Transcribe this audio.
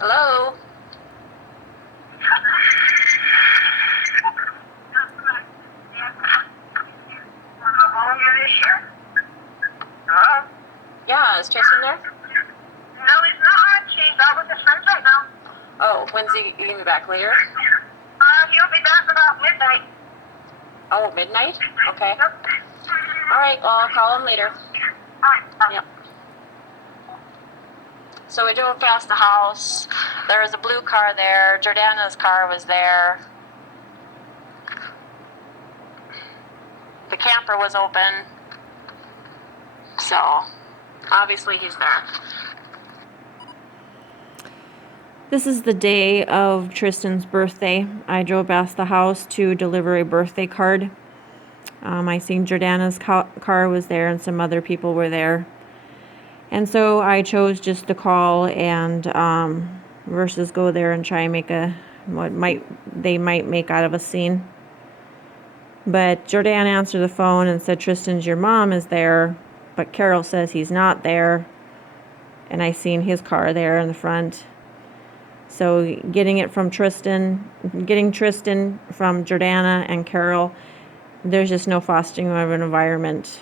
Hello? Hello? Yeah, is Tristan there? No, he's not. He's out with his friends right now. Oh, when's he gonna be back later? He'll be back about midnight. Oh, midnight? Okay. Yep. Alright, well, I'll call him later. Alright, bye. Yep. So we drove past the house. There was a blue car there. Jordana's car was there. The camper was open. So, obviously he's there. This is the day of Tristan's birthday. I drove past the house to deliver a birthday card. I seen Jordana's car was there and some other people were there. And so I chose just to call and versus go there and try and make they might make out of a scene. But Jordana answered the phone and said, Tristan's your mom is there, but Carol says he's not there. And I seen his car there in the front. So getting Tristan from Jordana and Carol, there's just no fostering of an environment